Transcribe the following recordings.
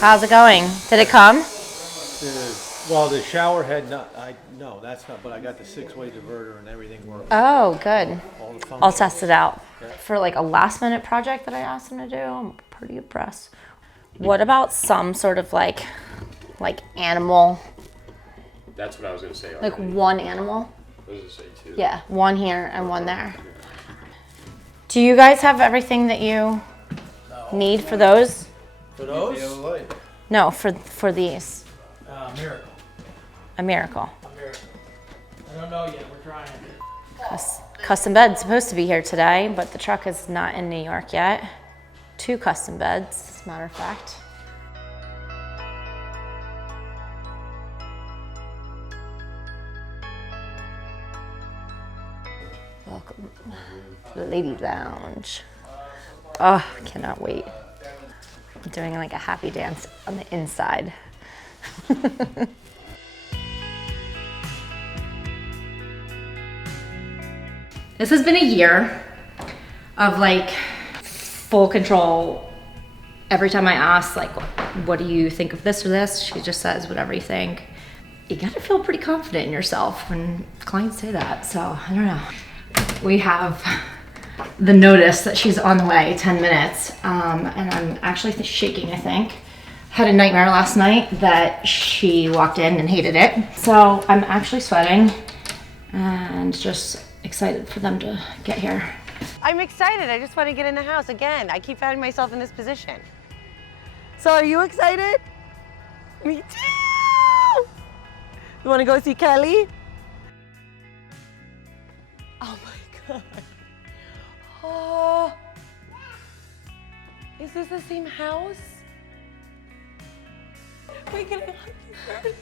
How's it going? Did it come? Well, the shower head, no, that's not, but I got the 6-way diverter and everything works. Oh, good. All the functions. I'll test it out. Yeah. For like a last minute project that I asked him to do, I'm pretty impressed. What about some sort of like animal? That's what I was gonna say. Like one animal? What does it say too? Yeah, one here and one there. Do you guys have everything that you need for those? For those? No, for these. Miracle. A miracle. A miracle. I don't know yet, we're trying. Custom bed's supposed to be here today, but the truck is not in New York yet. 2 custom beds, as a matter of fact. Welcome to the lady lounge. Oh, I cannot wait. I'm doing like a happy dance on the inside. This has been a year of like full control. Every time I ask, like, what do you think of this or this? She just says whatever you think. You gotta feel pretty confident in yourself when clients say that. So I don't know. We have the notice that she's on the way, 10 minutes. And I'm actually shaking, I think. Had a nightmare last night that she walked in and hated it. So I'm actually sweating and just excited for them to get here. I'm excited. I just want to get in the house again. I keep finding myself in this position. So are you excited? Me too! You want to go see Kelly? Oh my God. Oh. Is this the same house? Wait, can I hug you first?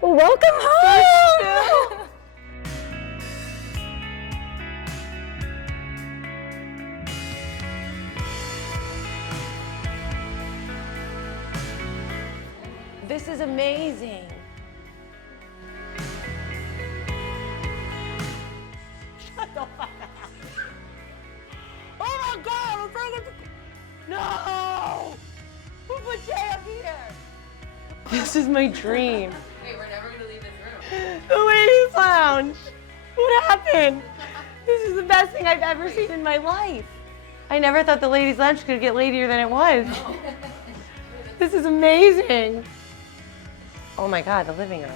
Welcome home! This is amazing. Shut the fuck up. Oh my God, I'm trying to... No! Who put Jay up here? This is my dream. Wait, we're never gonna leave this room. The ladies' lounge. What happened? This is the best thing I've ever seen in my life. I never thought the ladies' lounge could get ladier than it was. No. This is amazing. Oh my God, the living room.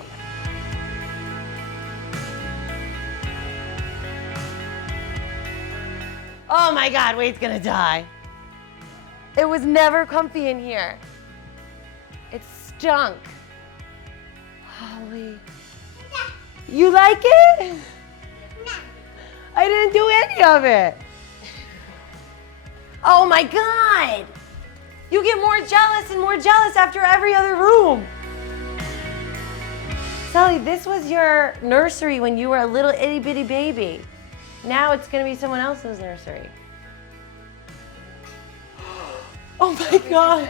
Oh my God, Wade's gonna die. It was never comfy in here. It stunk. Holly. You like it? No. I didn't do any of it. Oh my God. You get more jealous and more jealous after every other room. Sally, this was your nursery when you were a little itty bitty baby. Now it's gonna be someone else's nursery. Oh my God.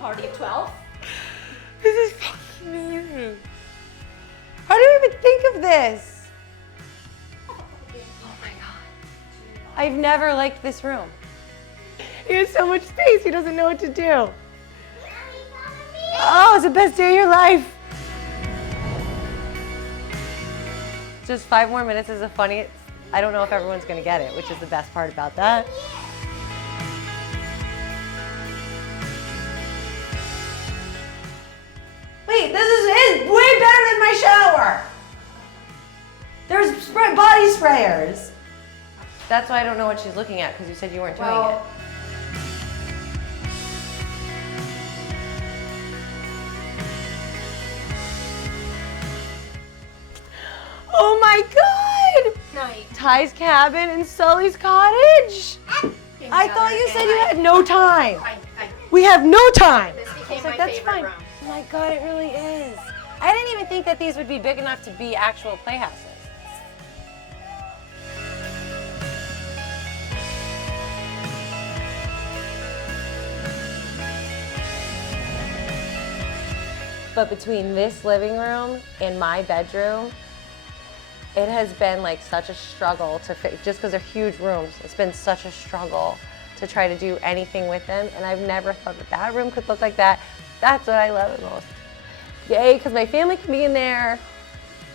Party of 12? This is fucking amazing. How do you even think of this? Oh my God. I've never liked this room. He has so much space, he doesn't know what to do. Oh, it's the best day of your life. Just 5 more minutes is a funny, I don't know if everyone's gonna get it, which is the best part about that. Wait, this is way better than my shower. There's body sprayers. That's why I don't know what she's looking at, because you said you weren't doing it. Oh my God! Night. Ty's cabin and Sully's cottage? I thought you said you had no time. We have no time. This I became was my like, that's favorite fine. room. Oh my God, it really is. I didn't even think that these would be big enough to be actual playhouses. But between this living room and my bedroom, It has been like such a struggle to fit, just because they're huge rooms. It's been such a struggle to try to do anything with them, and I've never thought that that room could look like that. That's what I love the most. Yay, because my family can be in there,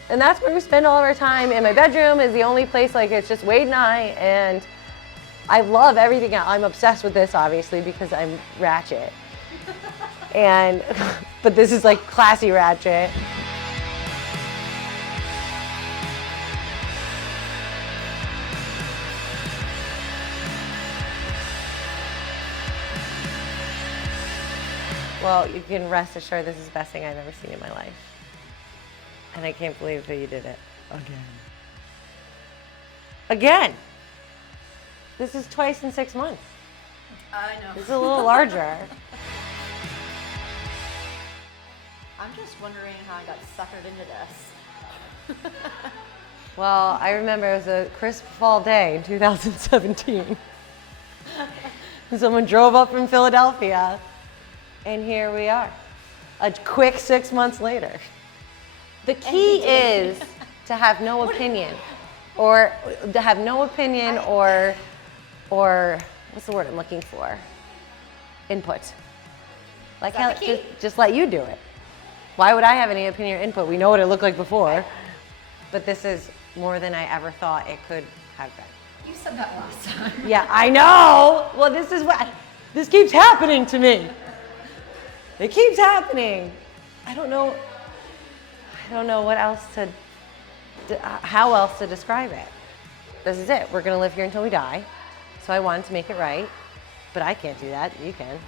and that's where we spend all of our time. And my bedroom is the only place, like it's just Wade and and I love everything else. I'm obsessed with this, obviously, because I'm ratchet. But this is like classy ratchet. Well, you can rest assured this is the best thing I've ever seen in my life. And I can't believe that you did it again. Again! This is twice in 6 months. I know. This is a little larger. I'm just wondering how I got suckered into this. Well, I remember it was a crisp fall day in 2017. And someone drove up from Philadelphia, and here we are, a quick 6 months later. The key is to have no opinion, or what's the word I'm looking for? Input. Like how just let you do it. Why would I have any opinion or input? We know what it looked like before, but this is more than I ever thought it could have been. You said that last time. Yeah, I know. Well, this keeps happening to me. It keeps happening. I don't know what else how else to describe it. This is it. We're gonna live here until we die. So I wanted to make it right, but I can't do that. You can.